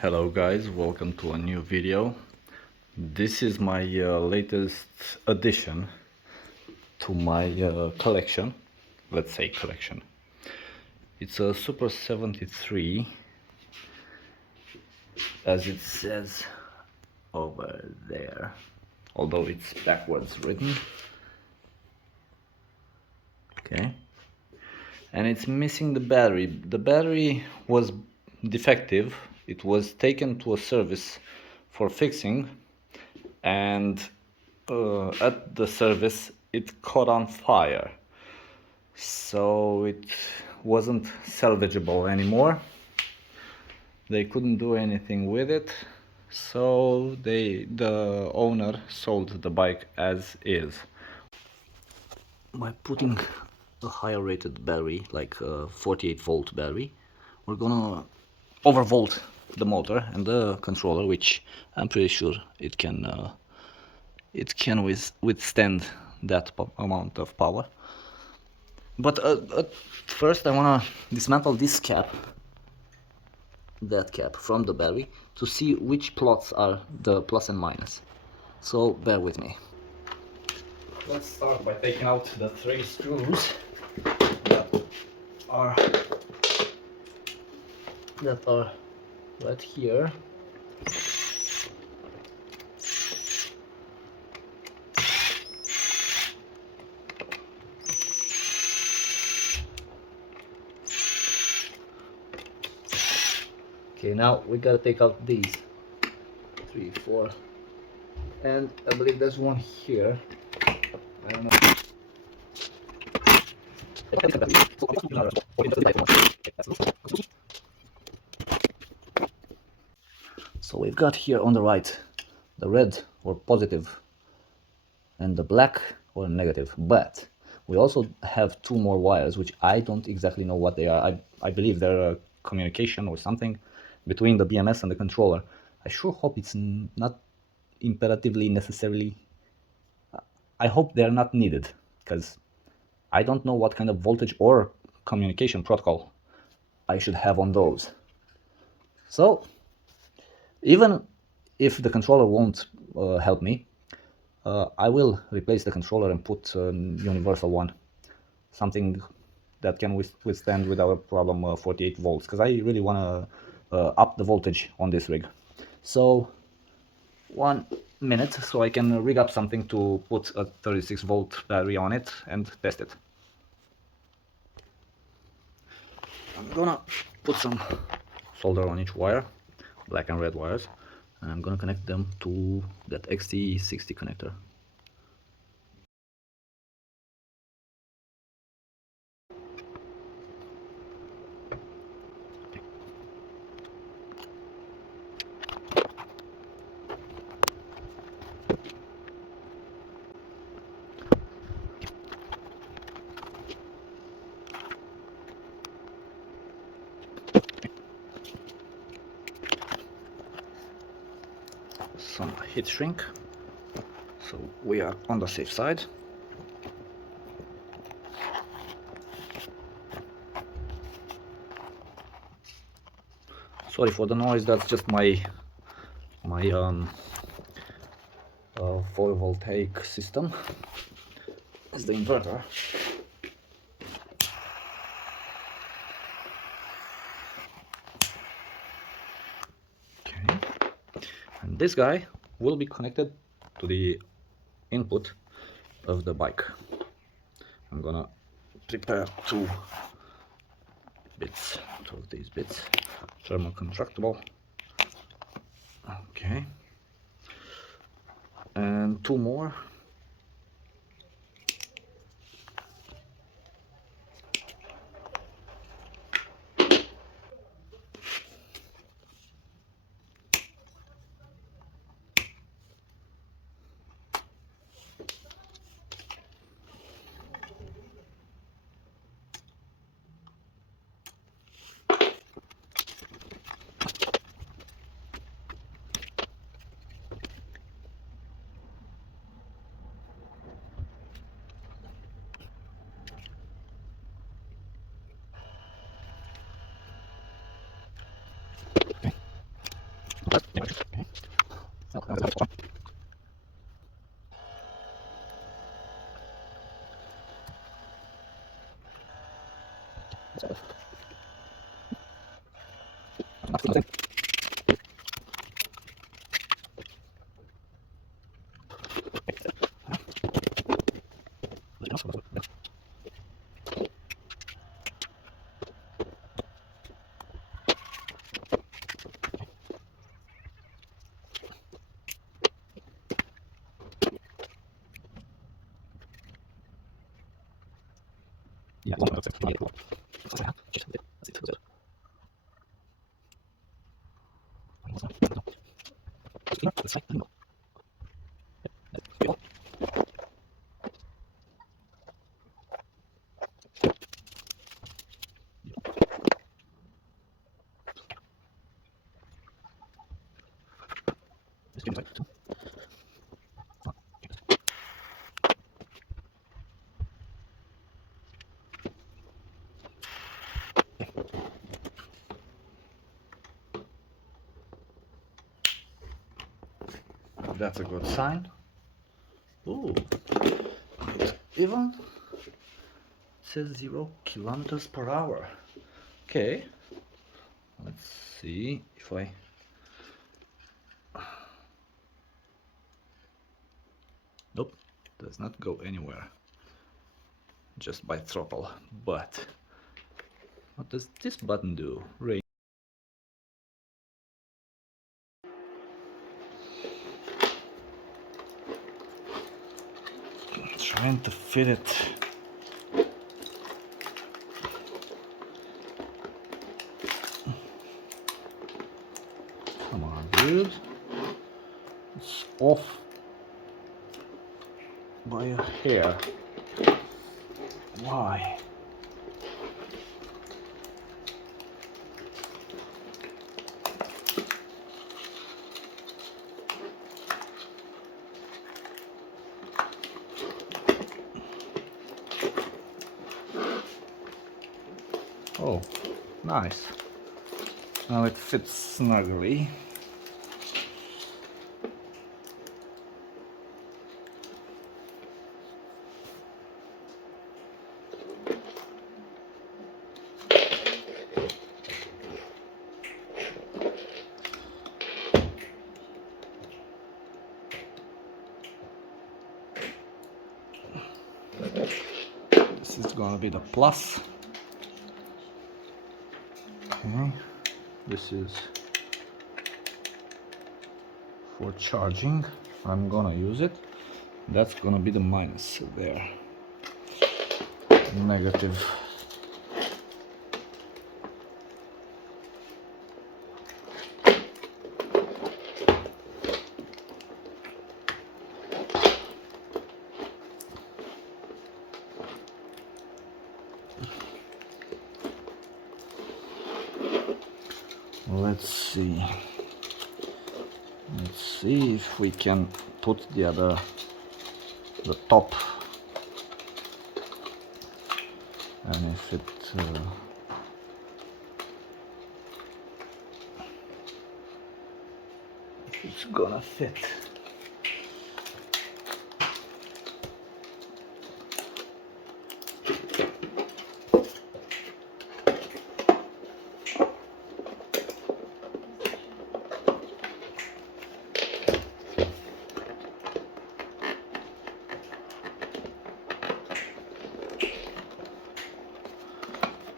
Hello guys, welcome to a new video. This is my latest addition to my collection. Let's say collection. It's a Super 73, as it says over there, although it's backwards written. Okay, and it's missing the battery. The battery was defective. It was taken to a service for fixing, and at the service it caught on fire, so it wasn't salvageable anymore. They couldn't do anything with it, so the owner sold the bike as is. By putting a higher rated battery, like a 48 volt battery, we're gonna overvolt the motor and the controller, which I'm pretty sure it can withstand that amount of power. But at first I wanna dismantle this cap, that cap from the battery, to see which plots are the plus and minus. So bear with me. Let's start by taking out the 3 screws that are right here. Okay, now we gotta take out these 3, 4, and I believe there's one here. I don't know. So we've got here on the right the red or positive and the black or negative, but we also have 2 more wires which I don't exactly know what they are. I believe they're a communication or something between the BMS and the controller. I sure hope it's not imperatively necessarily. I hope they're not needed, because I don't know what kind of voltage or communication protocol I should have on those. So even if the controller won't help me, I will replace the controller and put a universal one, something that can withstand without a problem 48 volts, because I really want to up the voltage on this rig. So 1 minute so I can rig up something to put a 36 volt battery on it and test it. I'm gonna put some solder on each wire, black and red wires, and I'm gonna connect them to that XT60 connector. Some heat shrink, so we are on the safe side. Sorry for the noise, that's just my photovoltaic system. It's the inverter. Okay, and this guy will be connected to the input of the bike. I'm gonna prepare 2 bits, 2 of these bits, thermal contractible. Okay, and 2 more. That's a good sign. Ooh, even says 0 kilometers per hour. Okay, let's see if I nope, does not go anywhere just by throttle. But what does this button do? Trying to fit it. Come on, dude. It's off by a hair. Why? Oh, nice. Now it fits snugly. This is gonna be the plus. Okay, this is for charging. I'm gonna use it. That's gonna be the minus there. Negative. Let's see. Let's see if we can put the top, and if it's gonna fit.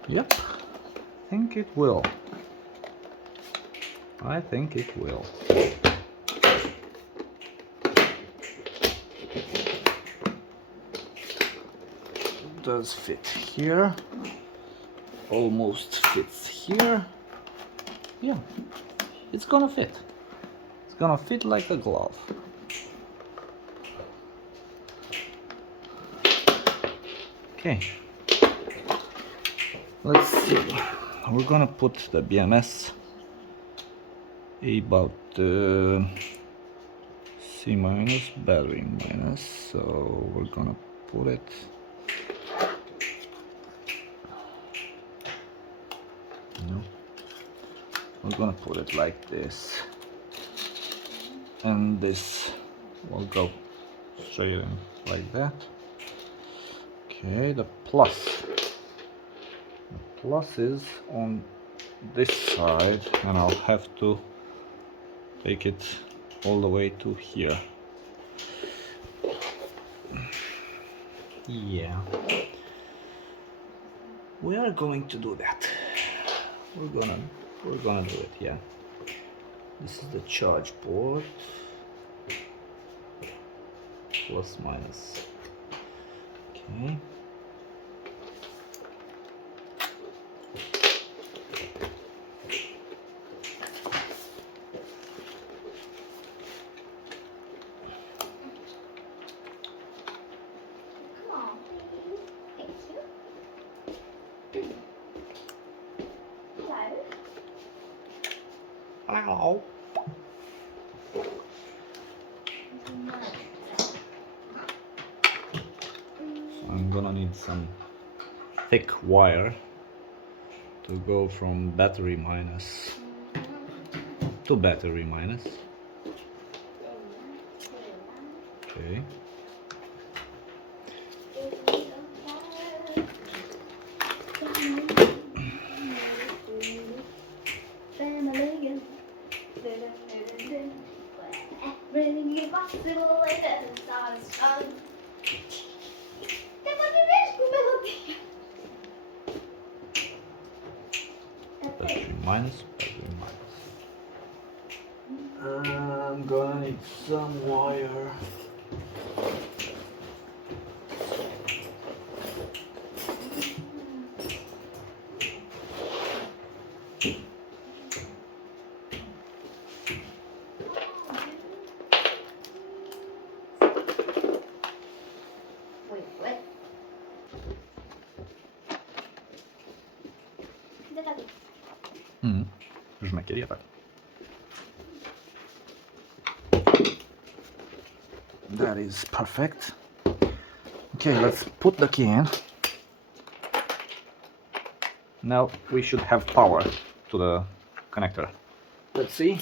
Yep, I think it will. I think it will. It does fit here. Almost fits here. Yeah, it's gonna fit. It's gonna fit like a glove. Okay. Let's see. We're gonna put the BMS about C minus, battery minus. So we're gonna put it we're gonna put it like this, and this will go straight in like that. Okay, the plus is on this side, and I'll have to take it all the way to here. Yeah, we are going to do that. We're gonna do it. Yeah, this is the charge port, plus minus. Okay. Hello. So I'm gonna need some thick wire to go from battery minus to battery minus. Okay. Battery minus, battery minus. I'm gonna need some wire. Жмакерия так. That is perfect. Okay, let's put the key in. Now we should have power to the connector. Let's see.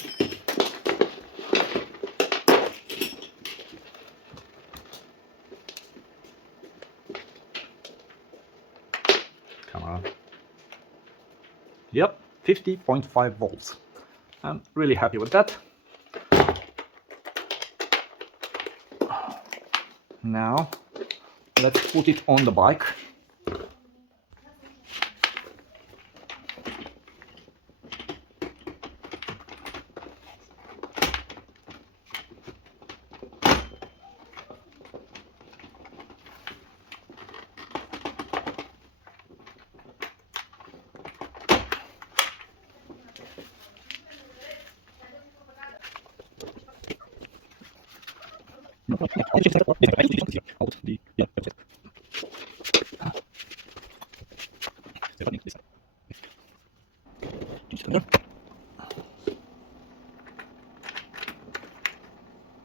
Come on. Yep, 50.5 volts. I'm really happy with that. Now let's put it on the bike.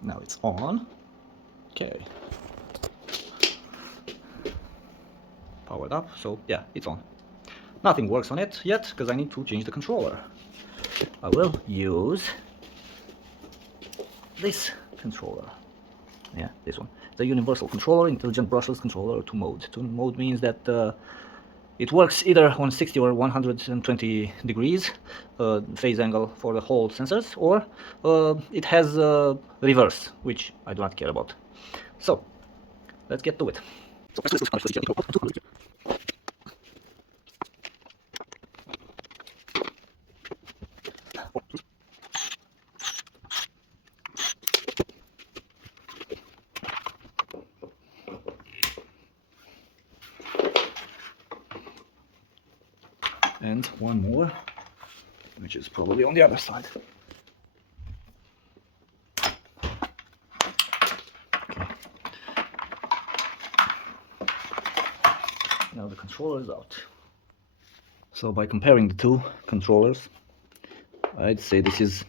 Now it's on. Okay. Powered up, so yeah, it's on. Nothing works on it yet because I need to change the controller. I will use this controller. Yeah, this one. The universal controller, intelligent brushless controller, 2 mode. 2 mode means that it works either on 60 or 120 degrees phase angle for the whole sensors, or it has reverse, which I do not care about. So, let's get to it. And one more, which is probably on the other side. Okay. Now the controller is out. So by comparing the two controllers, I'd say this is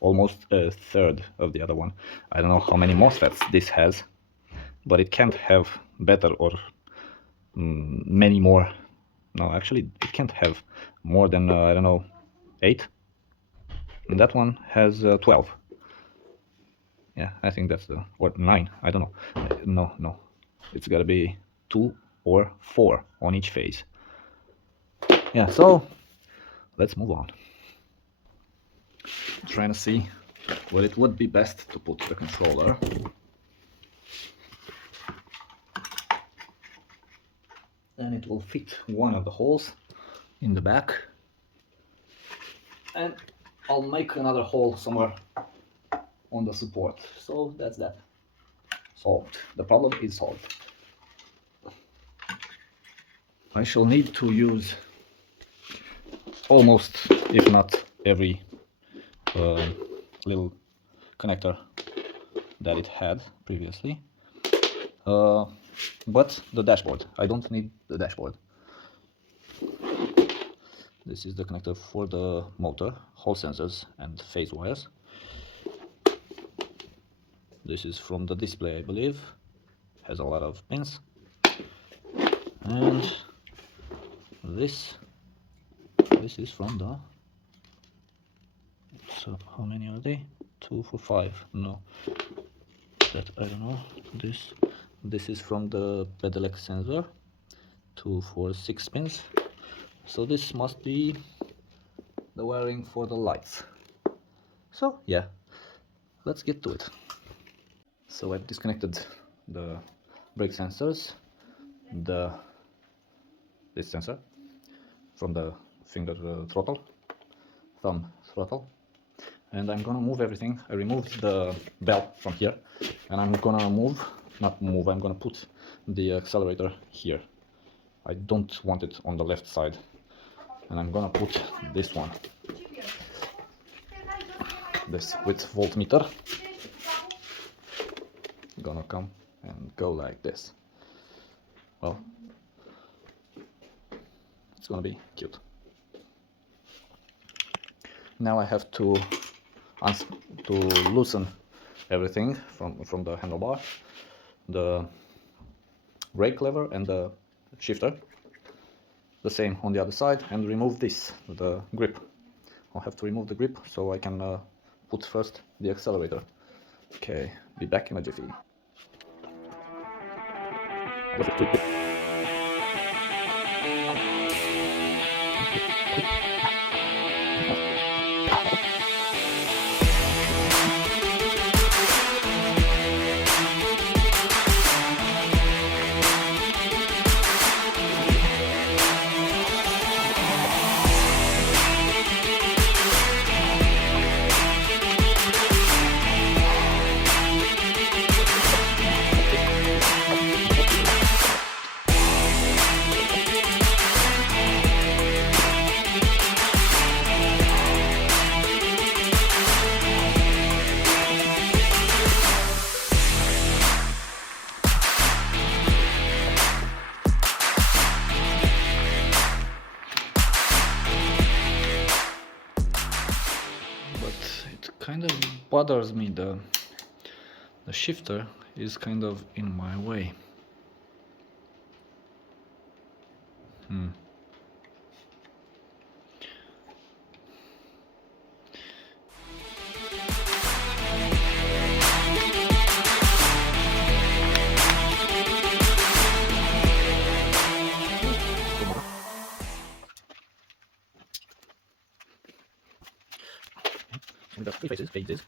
almost a third of the other one. I don't know how many MOSFETs this has, but it can't have better or many more. No, actually it can't have more than I don't know, 8, and that one has 12. Yeah, I think that's the, or 9, I don't know. No, it's gotta be 2 or 4 on each phase. Yeah, so let's move on. Trying to see where it would be best to put the controller. And it will fit one of the holes in the back. And I'll make another hole somewhere on the support. So that's that. Solved. The problem is solved. I shall need to use almost, if not every little connector that it had previously. But the dashboard, I don't need the dashboard. This is the connector for the motor, Hall sensors and phase wires. This is from the display, I believe. Has a lot of pins. And this is from the, so how many are they? 2 for 5, no, that I don't know. This is from the pedelec sensor, 2 for 6 pins. So this must be the wiring for the lights. So yeah, let's get to it. So I've disconnected the brake sensors, this sensor from the finger throttle, thumb throttle, and I'm gonna move everything. I removed the bell from here, and I'm gonna I'm gonna put the accelerator here. I don't want it on the left side, and I'm gonna put this one, this with voltmeter, gonna come and go like this. Well, it's gonna be cute. Now I have to loosen everything from the handlebar, the brake lever and the shifter. The same on the other side, and remove this, the grip. I'll have to remove the grip so I can put first the accelerator. Okay, be back in a jiffy. Kind of bothers me, the shifter is kind of in my way. We've got 3 phases.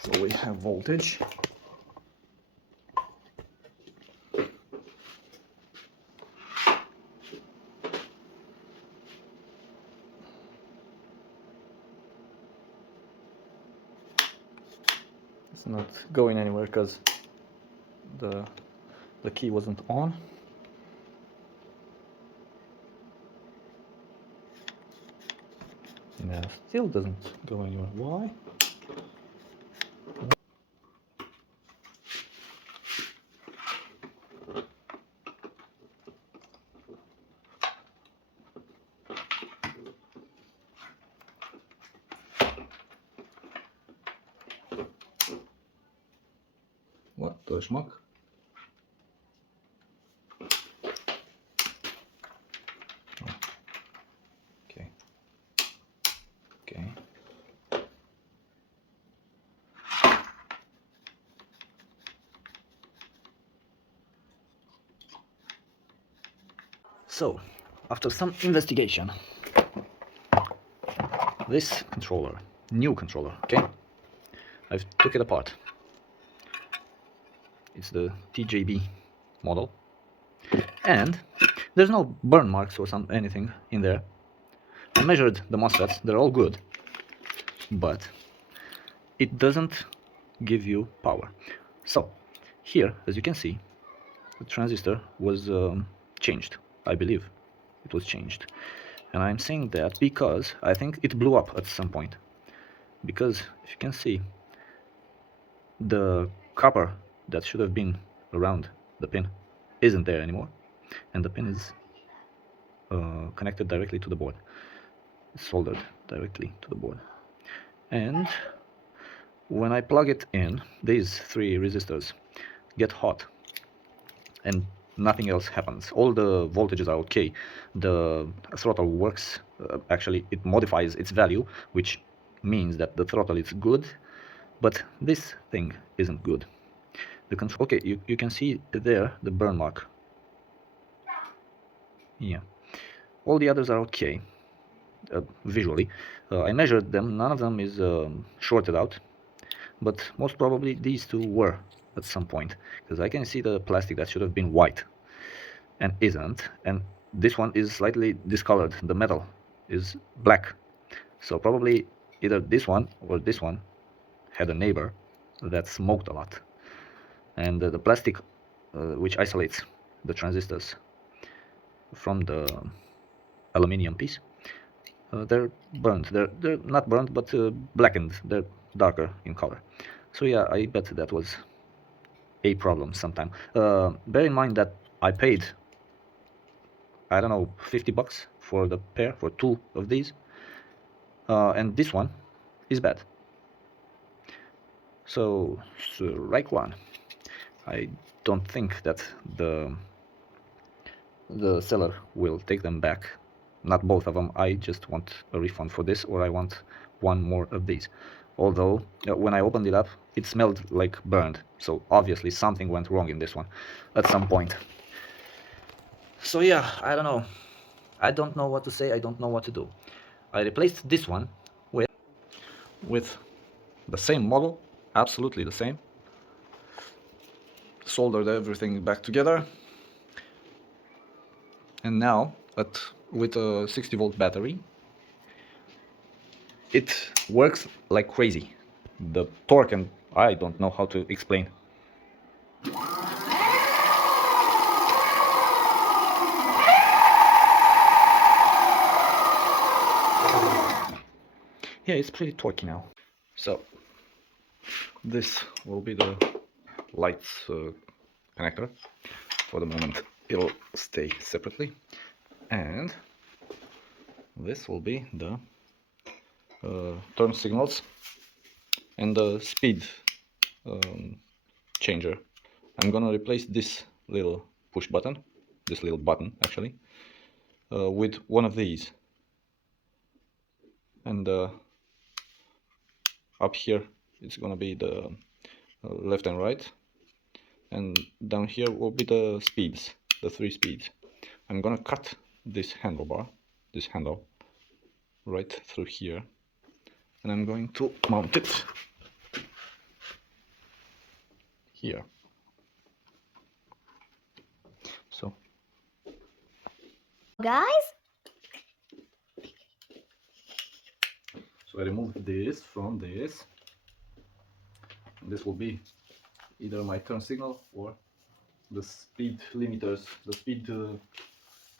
So we have voltage. It's not going anywhere because the key wasn't on. Yeah, still doesn't go anywhere. Why? What the schmuck? Oh. Okay. Okay. So, after some investigation, this controller, new controller, okay, I've took it apart. It's the TJB model, and there's no burn marks or anything in there. I measured the MOSFETs, they're all good, but it doesn't give you power. So here, as you can see, the transistor was changed. I believe it was changed, and I'm saying that because I think it blew up at some point, because if you can see, the copper that should have been around the pin isn't there anymore, and the pin is connected directly to the board. It's soldered directly to the board, and when I plug it in, these three resistors get hot, and nothing else happens. All the voltages are okay. The throttle works, actually it modifies its value, which means that the throttle is good, but this thing isn't good. The control, okay, you can see there the burn mark. Yeah, all the others are okay visually. I measured them, none of them is shorted out, but most probably these two were at some point, because I can see the plastic that should have been white and isn't, and this one is slightly discolored. The metal is black, so probably either this one or this one had a neighbor that smoked a lot, and the plastic which isolates the transistors from the aluminium piece, they're burned. They're not burned, but blackened. They're darker in color. So yeah, I bet that was a problem sometime. Bear in mind that I paid, I don't know, 50 bucks for the pair, for two of these, and this one is bad. So right one, I don't think that the seller will take them back. Not both of them. I just want a refund for this, or I want one more of these. Although when I opened it up, it smelled like burned, so obviously something went wrong in this one at some point. So yeah, I don't know. I don't know what to say. I don't know what to do. I replaced this one with the same model, absolutely the same. Soldered everything back together, and now with a 60-volt battery, it works like crazy. The torque, and I don't know how to explain. Yeah, it's pretty torquey now. So this will be the lights connector. For the moment it'll stay separately, and this will be the turn signals and the speed changer. I'm gonna replace this little push button, this little button actually, with one of these, and up here it's gonna be the left and right, and down here will be the speeds, the 3 speeds. I'm gonna cut this handlebar, this handle, right through here, and I'm going to mount it here. So guys, I remove this from this. This will be either my turn signal or the speed limiters, the speed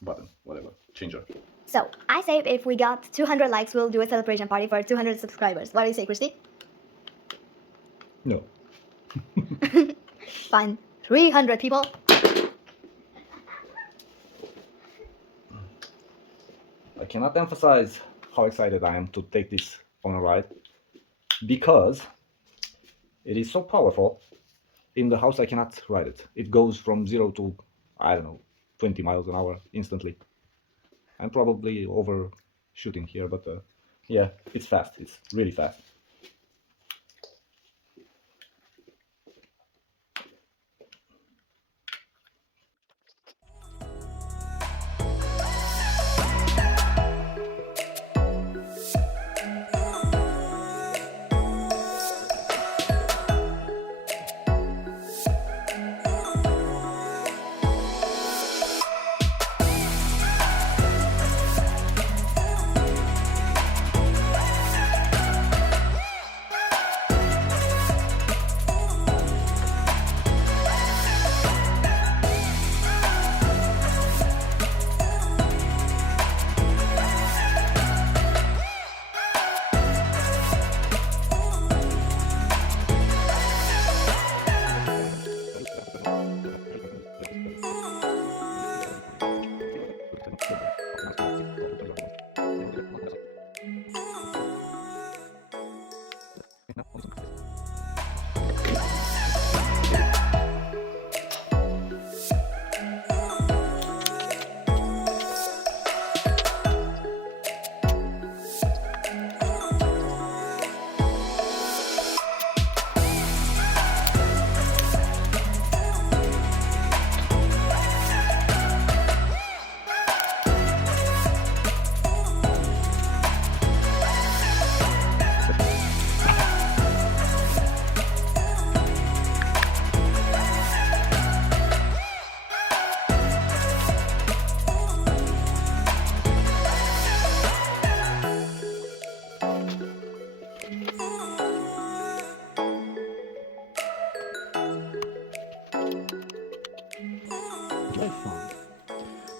button, whatever, changer. so I say if we got 200 likes, we'll do a celebration party for 200 subscribers. What do you say, Christy? No. Fine. 300 people. I cannot emphasize how excited I am to take this on a ride, because it is so powerful. In the house I cannot ride it. It goes from 0 to, I don't know, 20 miles an hour instantly. I'm probably overshooting here, but yeah, it's fast. It's really fast.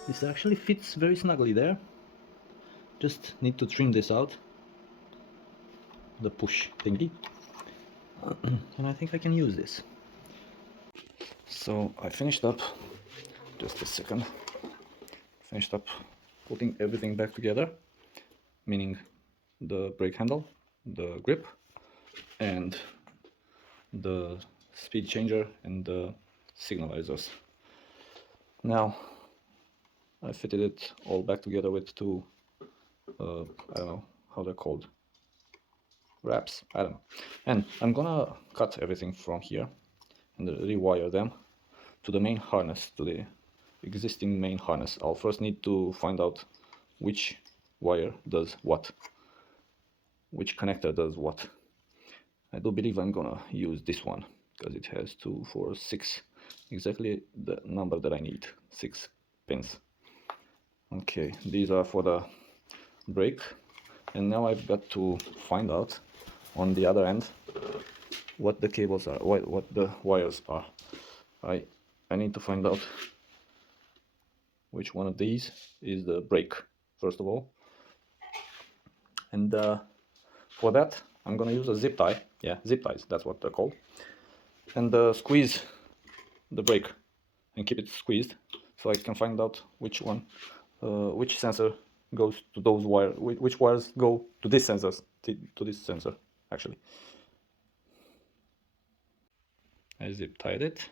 This actually fits very snugly there. Just need to trim this out, the push thingy, and I think I can use this. So I finished up, just a second, finished up putting everything back together, meaning the brake handle, the grip, and the speed changer and the signalizers. Now I fitted it all back together with two, I don't know how they're called, wraps, I don't know. And I'm gonna cut everything from here and rewire them to the main harness, to the existing main harness. I'll first need to find out which wire does what, which connector does what. I do believe I'm gonna use this one because it has 2, 4, 6, exactly the number that I need, 6 pins. Okay, these are for the brake, and now I've got to find out on the other end what the cables are, what the wires are. I need to find out which one of these is the brake, first of all. And for that, I'm gonna use a zip tie. Yeah, zip ties, that's what they're called. And squeeze the brake and keep it squeezed so I can find out which one, which sensor goes to those wires, which wires go to this sensor, actually. I zip tied it.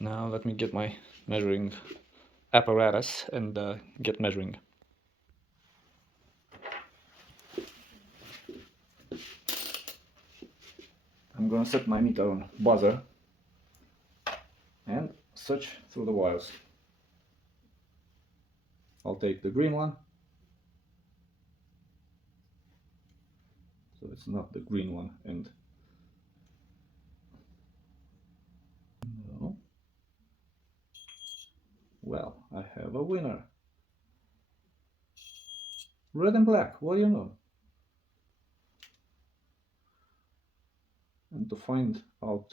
Now let me get my measuring apparatus and get measuring. I'm gonna set my meter on buzzer and search through the wires. I'll take the green one. So it's not the green one, and no. Well, I have a winner. Red and black, what do you know? And to find out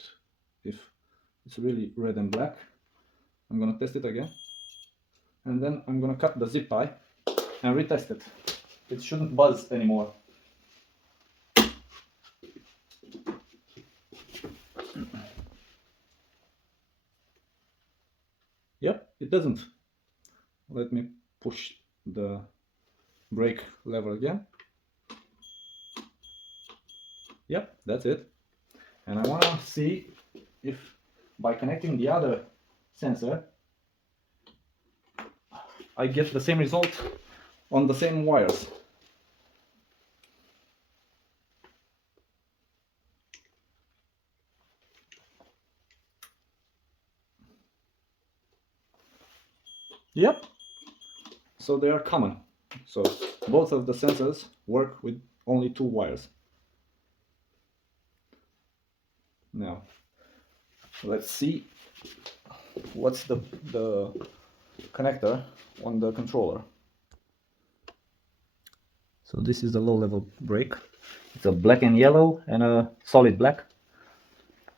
if it's really red and black, I'm gonna test it again. And then I'm gonna cut the zip tie and retest it. It shouldn't buzz anymore. Yep, it doesn't. Let me push the brake lever again. Yep, that's it. And I want to see if by connecting the other sensor I get the same result on the same wires. Yep, so they are common. So both of the sensors work with only 2 wires. Now let's see what's the connector on the controller. So this is the low level brake. It's a black and yellow and a solid black.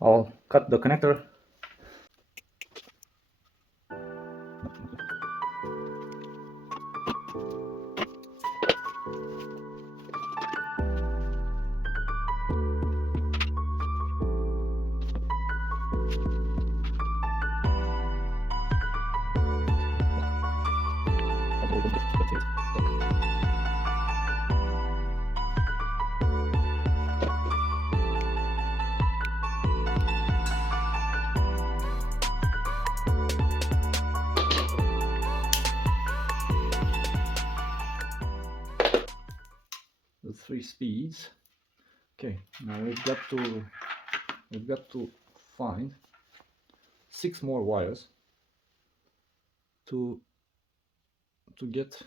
I'll cut the connector. The 3 speeds. Okay, now we've got to find 6 more wires to get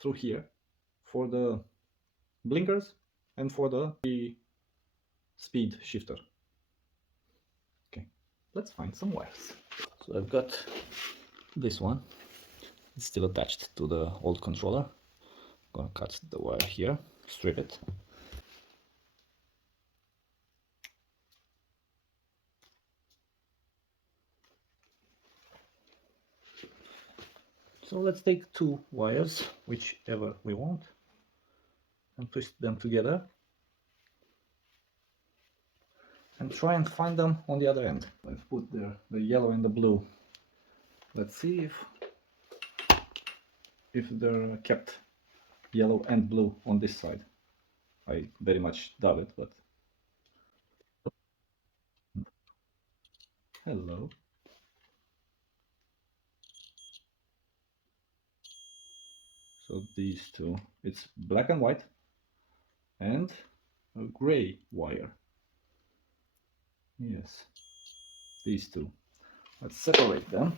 through here for the blinkers and for the speed shifter. Okay, let's find some wires. So I've got this one. It's still attached to the old controller. I'm gonna cut the wire here, strip it. So let's take two wires, whichever we want, and twist them together and try and find them on the other end. Let's put the yellow and the blue. Let's see if they're kept yellow and blue on this side. I very much doubt it, but hello. So these two, it's black and white and a gray wire. Yes, these two. Let's separate them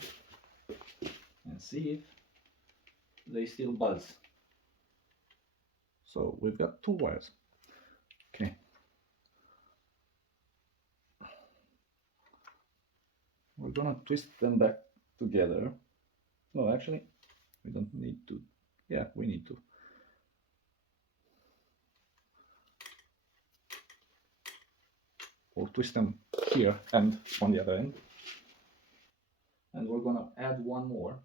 and see if they still buzz. So we've got two wires. Okay. We're gonna twist them back together. No, actually, we don't need to. Yeah, we need to. We'll twist them here and on the other end. And we're gonna add one more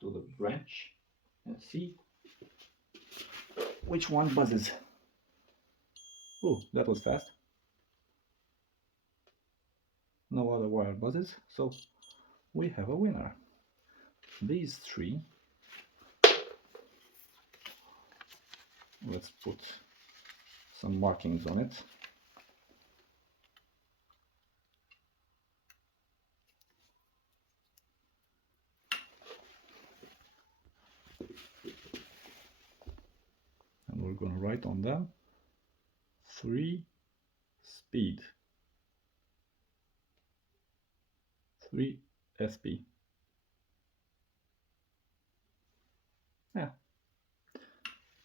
to the branch and see which one buzzes. Oh, that was fast. No other wire buzzes, so we have a winner. These three, let's put some markings on it. And we're going to write on them 3 speed, 3 SP. Yeah.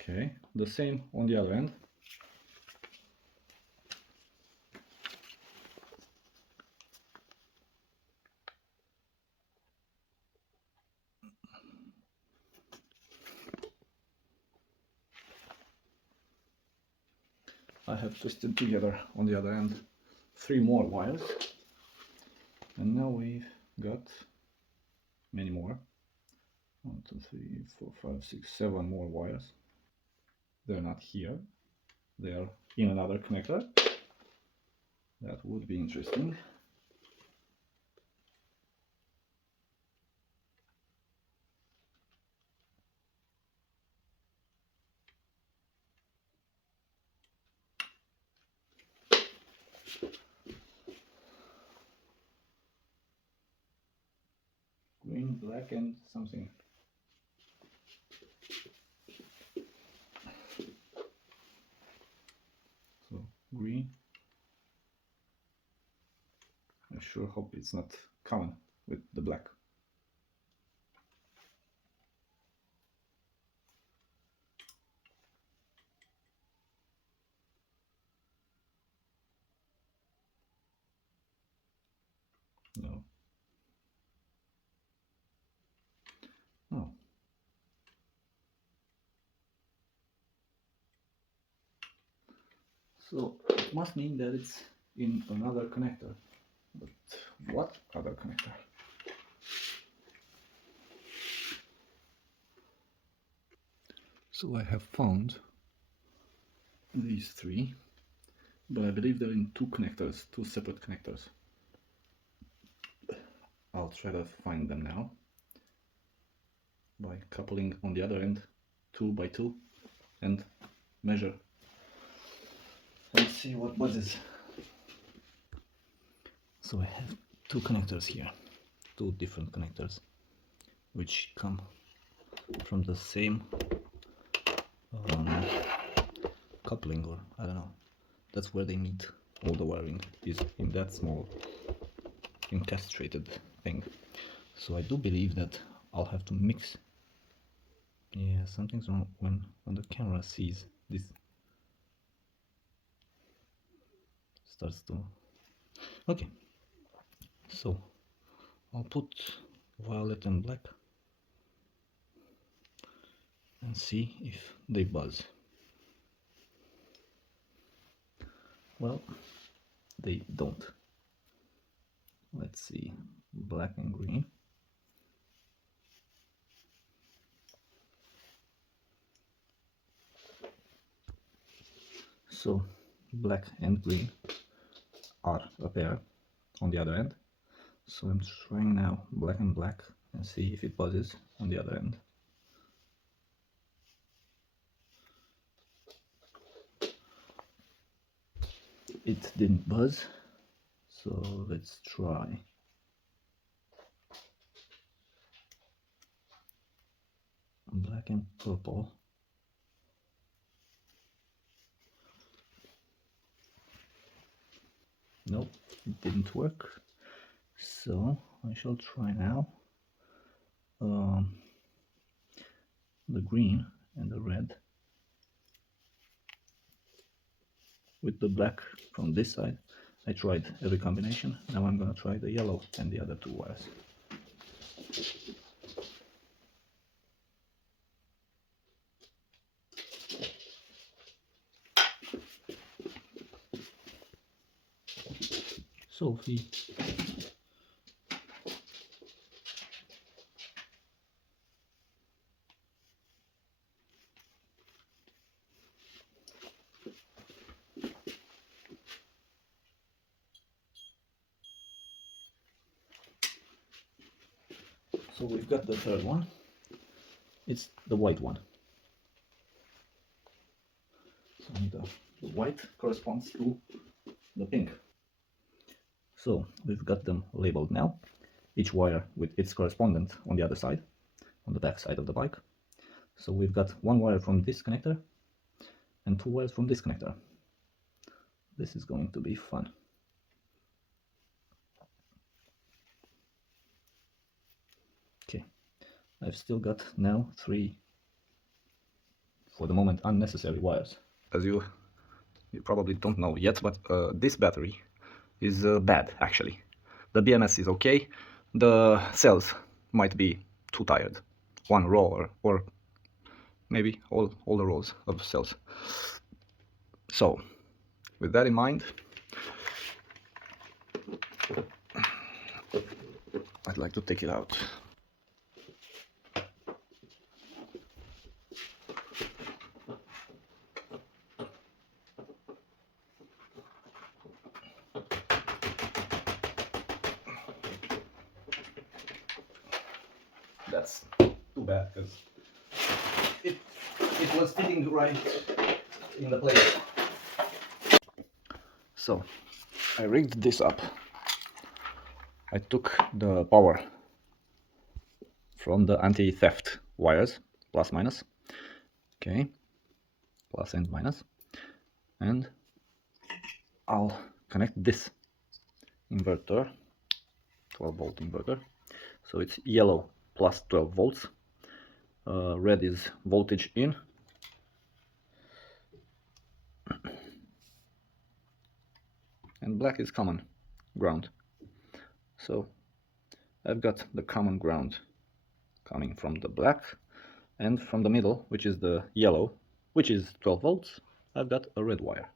Okay, the same on the other end. I have twisted together on the other end 3 more wires, and now we've got many more. 1, 2, 3, 4, 5, 6, 7 more wires. They're not here, they are in another connector. That would be interesting. Green, black, and something. So green. I sure hope it's not common with the black. No. No. So it must mean that it's in another connector. But what other connector? So I have found these 3, but I believe they're in 2 connectors, 2 separate connectors. I'll try to find them now by coupling on the other end 2 by 2 and measure and see what buzzes. So I have 2 connectors here, 2 different connectors, which come from the same coupling, or I don't know. That's where they meet. All the wiring is in that small encastrated thing. So I do believe that I'll have to mix. Yeah, something's wrong when the camera sees this. Starts to. Okay. So I'll put violet and black and see if they buzz. Well, they don't. Let's see, black and green. So black and green are a pair on the other end. So I'm trying now black and black and see if it buzzes on the other end. It didn't buzz, so let's try. Black and purple. Nope, it didn't work. So I shall try now the green and the red with the black from this side. I tried every combination. Now I'm gonna try the yellow and the other two wires. Sophie. So we've got the third one. It's the white one. So the white corresponds to the pink. So we've got them labeled now, each wire with its correspondent on the other side, on the back side of the bike. So we've got one wire from this connector and two wires from this connector. This is going to be fun. Okay, I've still got now three, for the moment, unnecessary wires. As you probably don't know yet, but this battery is bad actually. The BMS is okay, the cells might be too tired. One row or maybe all the rows of cells. So with that in mind, I'd like to take it out. That's too bad because it was fitting right in the place. So I rigged this up. I took the power from the anti-theft wires, plus minus, okay, plus and minus, and I'll connect this inverter, 12-volt inverter. So it's yellow plus 12 volts, red is voltage in, and black is common ground. So I've got the common ground coming from the black, and from the middle, which is the yellow, which is 12 volts, I've got a red wire.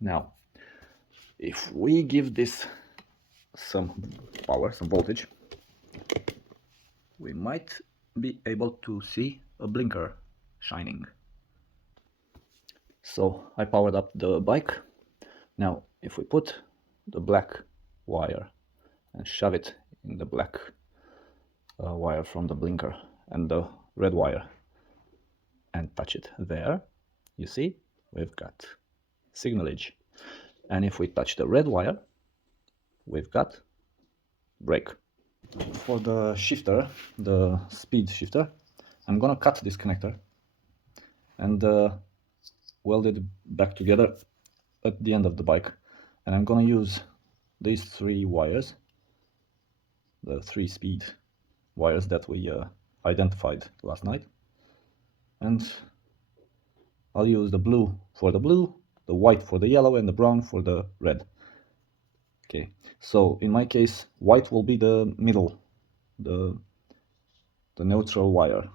Now, if we give this some power, some voltage, we might be able to see a blinker shining. So I powered up the bike. Now, if we put the black wire and shove it in the black wire from the blinker and the red wire and touch it there, you see we've got signalage. And if we touch the red wire, we've got brake. For the shifter, the speed shifter, I'm gonna cut this connector and weld it back together at the end of the bike, and I'm gonna use these three wires, the 3-speed wires that we identified last night, and I'll use the blue for the blue, the white for the yellow, and the brown for the red. Okay, so in my case, white will be the middle, the neutral wire.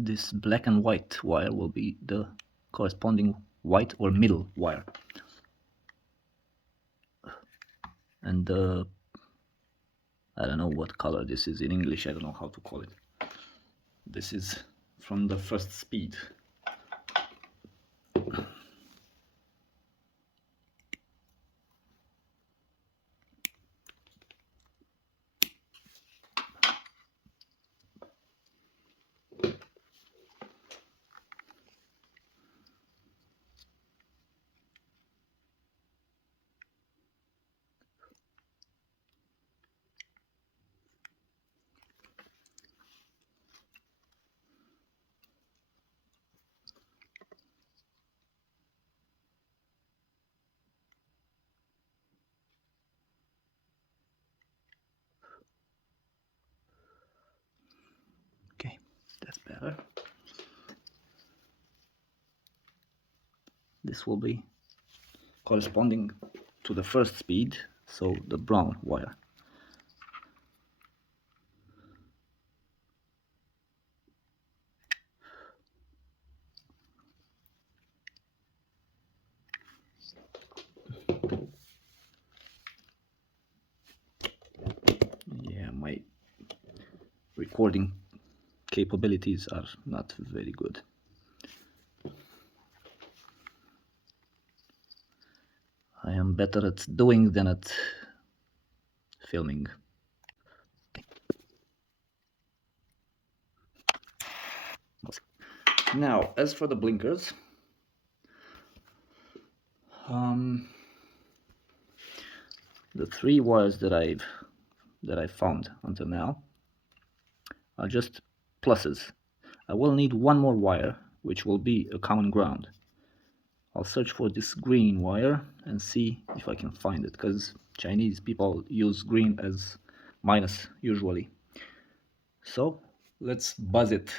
This black and white wire will be the corresponding white or middle wire. And I don't know what color this is in English, I don't know how to call it. This is from the first speed. Okay, that's better. This will be corresponding to the first speed, so the brown wire. Yeah, my recording capabilities are not very good. I am better at doing than at filming. Okay. Now, as for the blinkers, the three wires that I found until now are just pluses. I will need one more wire, which will be a common ground. I'll search for this green wire and see if I can find it, because Chinese people use green as minus usually. So let's buzz it.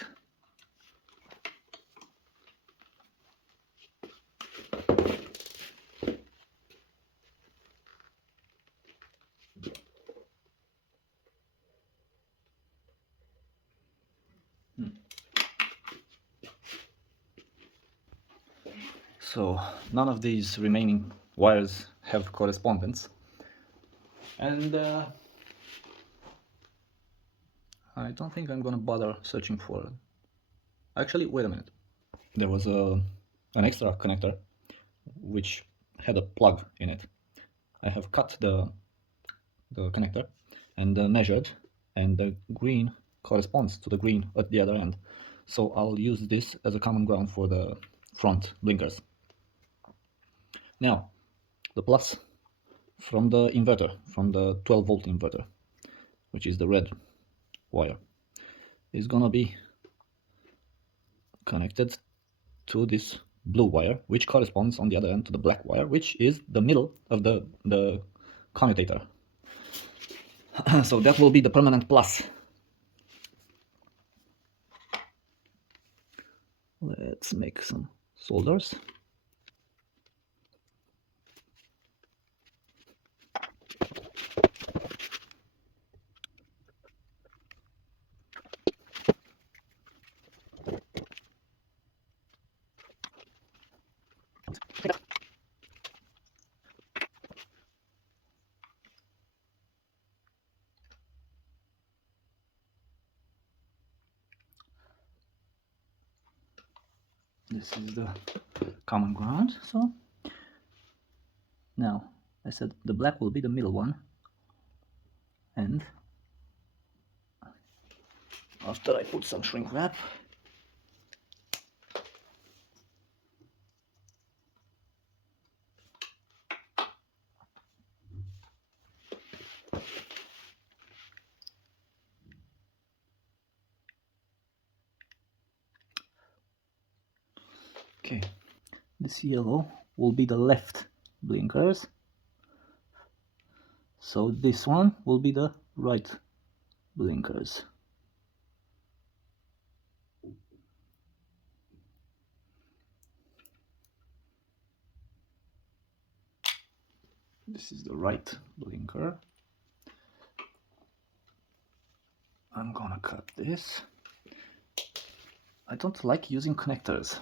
So none of these remaining wires have correspondence, and I don't think I'm gonna bother searching for it. Actually, wait a minute. There was an extra connector which had a plug in it. I have cut the connector and measured, and the green corresponds to the green at the other end. So I'll use this as a common ground for the front blinkers. Now, the plus from the inverter, from the 12-volt inverter, which is the red wire, is gonna be connected to this blue wire, which corresponds on the other end to the black wire, which is the middle of the commutator. So that will be the permanent plus. Let's make some solders. This is the common ground. So now I said the black will be the middle one, and after I put some shrink wrap, okay, this yellow will be the left blinkers, so this one will be the right blinkers. This is the right blinker. I'm gonna cut this. I don't like using connectors.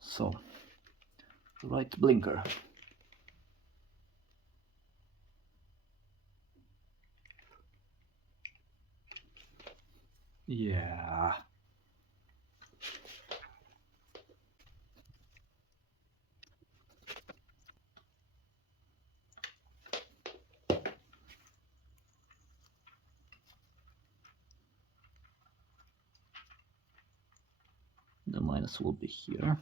So, right blinker. Yeah. The minus will be here.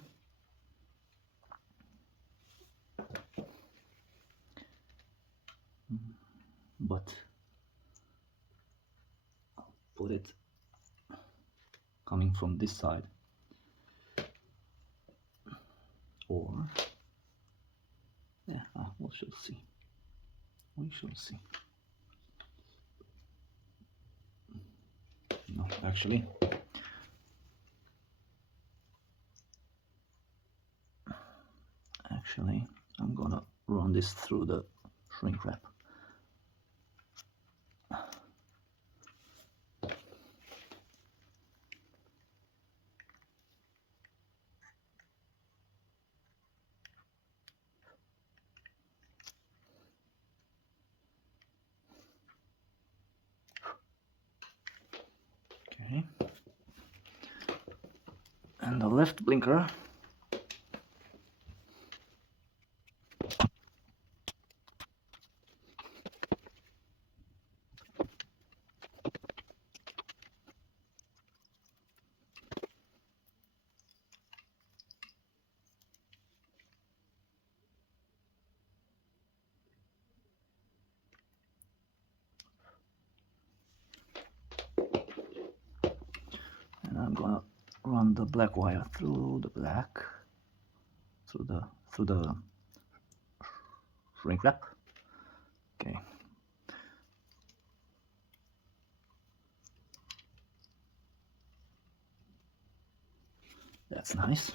But I'll put it coming from this side, or yeah, we shall see. We shall see. No, actually, I'm gonna run this through the shrink wrap. Okay. And the left blinker. And I'm gonna run the black wire through the black, through the shrink wrap. Okay. That's nice.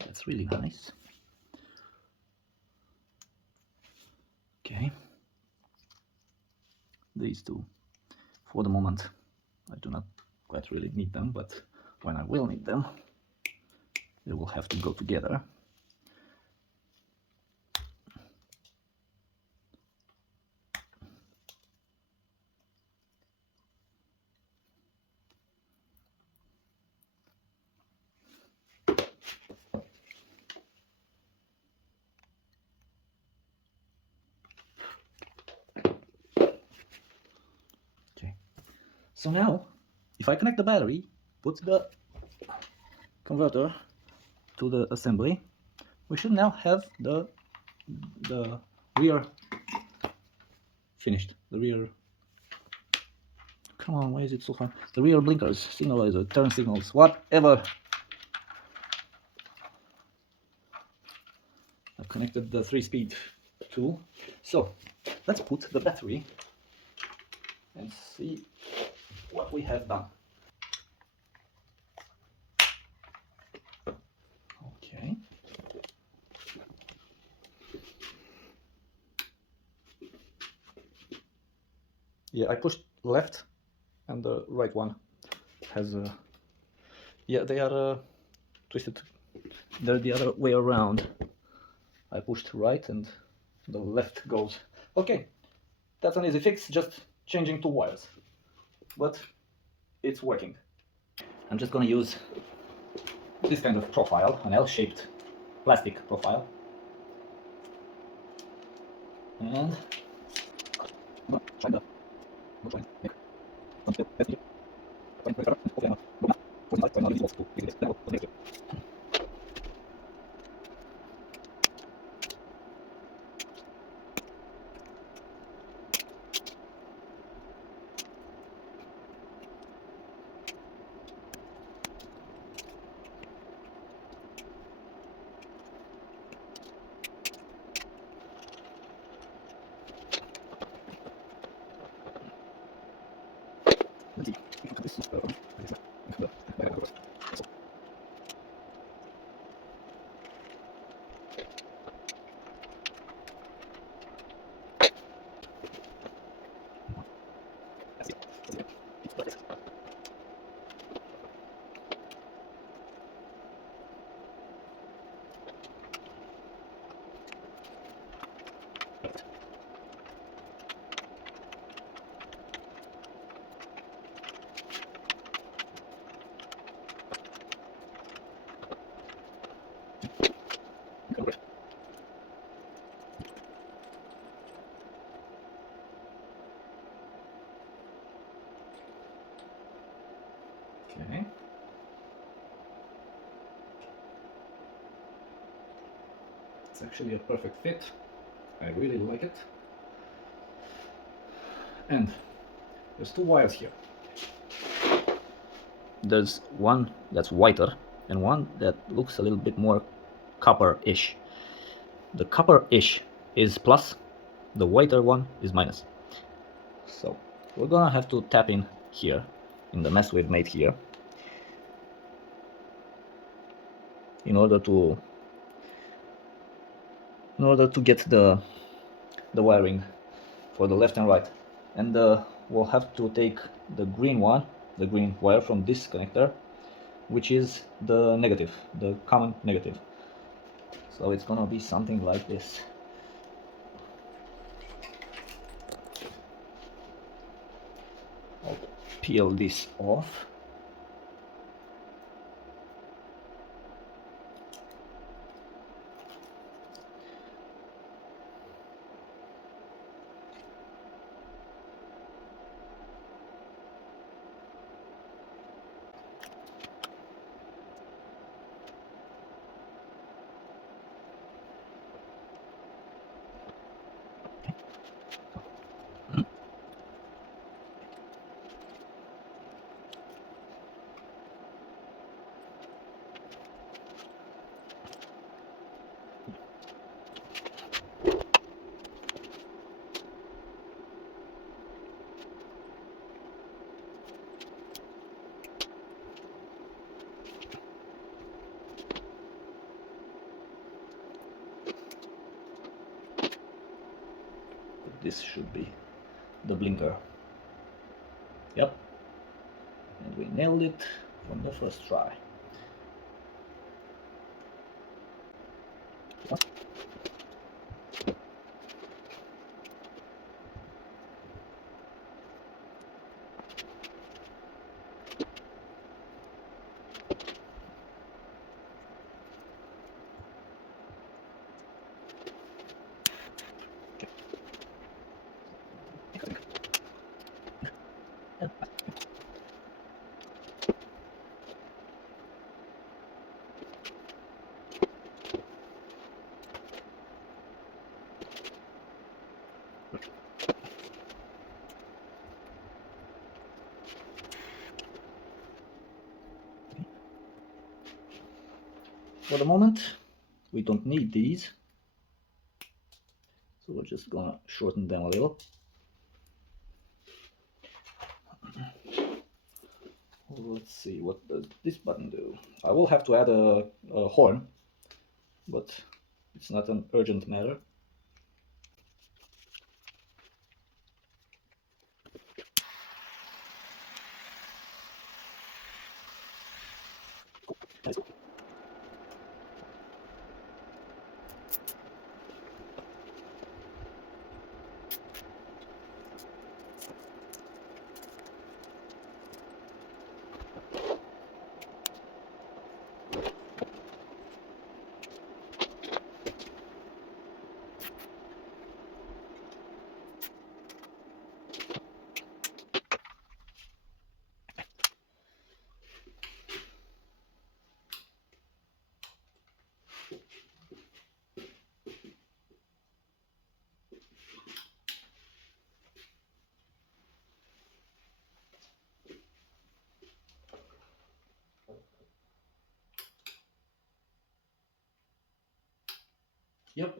That's really nice. Okay. These two, for the moment, I do not quite really need them, but when I will need them, they will have to go together. So now, if I connect the battery, put the converter to the assembly, we should now have the rear finished. The rear, come on, why is it so hard? The rear blinkers, signalizer, turn signals, whatever. I've connected the 3-speed 2. So let's put the battery and see what we have done. Okay. Yeah, I pushed left and the right one has a... yeah, they are twisted. They're the other way around. I pushed right and the left goes. Okay, that's an easy fix, just changing 2 wires. But it's working. I'm just gonna use this kind of profile, an L-shaped plastic profile. And okay. It's actually a perfect fit. I really like it. And there's 2 wires here. There's one that's whiter and one that looks a little bit more copper-ish. The copper-ish is plus, the whiter one is minus. So we're gonna have to tap in here, in the mess we've made here, in order to get the wiring for the left and right. And we'll have to take the green one, the green wire from this connector, which is the negative, the common negative. So it's gonna be something like this. I'll peel this off. This should be the blinker. Yep. And we nailed it from the first try. For the moment, we don't need these, so So we're just gonna shorten them a little. Let's see, what does this button do? I will have to add a horn, but it's not an urgent matter. Nice. Yep,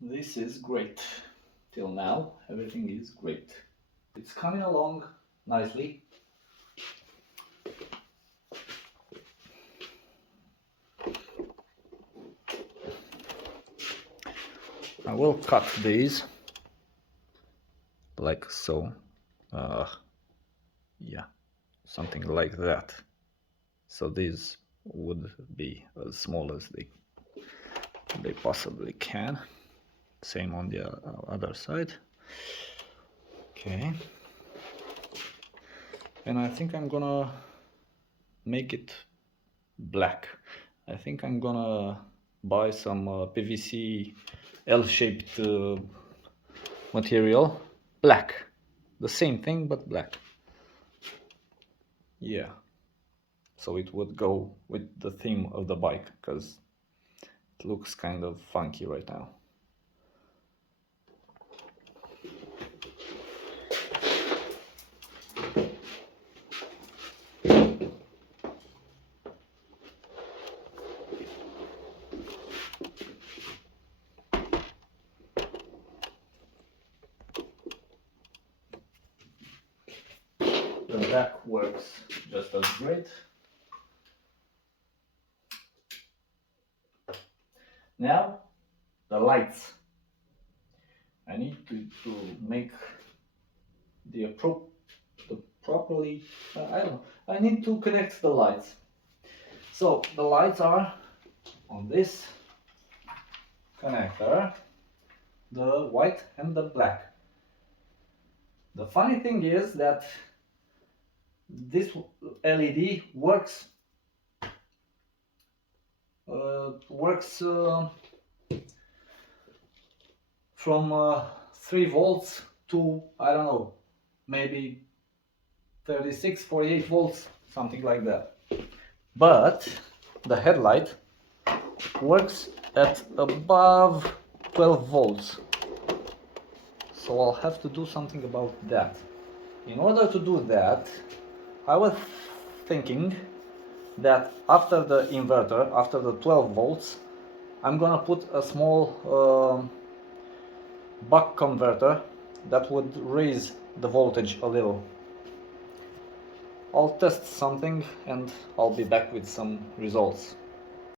this is great. Till now, everything is great. It's coming along nicely. I will cut these like so. Yeah, something like that. So these would be as small as they possibly can. Same on the other side. Okay. And I think I'm gonna make it black. I think I'm gonna buy some PVC L-shaped material, black. The same thing but black. Yeah. So it would go with the theme of the bike, because it looks kind of funky right now. The back works just as great. Now, the lights. I need to make the properly, I don't know, I need to connect the lights. So the lights are on this connector, the white and the black. The funny thing is that this LED works from 3 volts to, I don't know, maybe 36, 48 volts, something like that. But the headlight works at above 12 volts. So I'll have to do something about that. In order to do that, I was thinking that after the inverter, after the 12 volts, I'm gonna put a small buck converter that would raise the voltage a little. I'll test something and I'll be back with some results.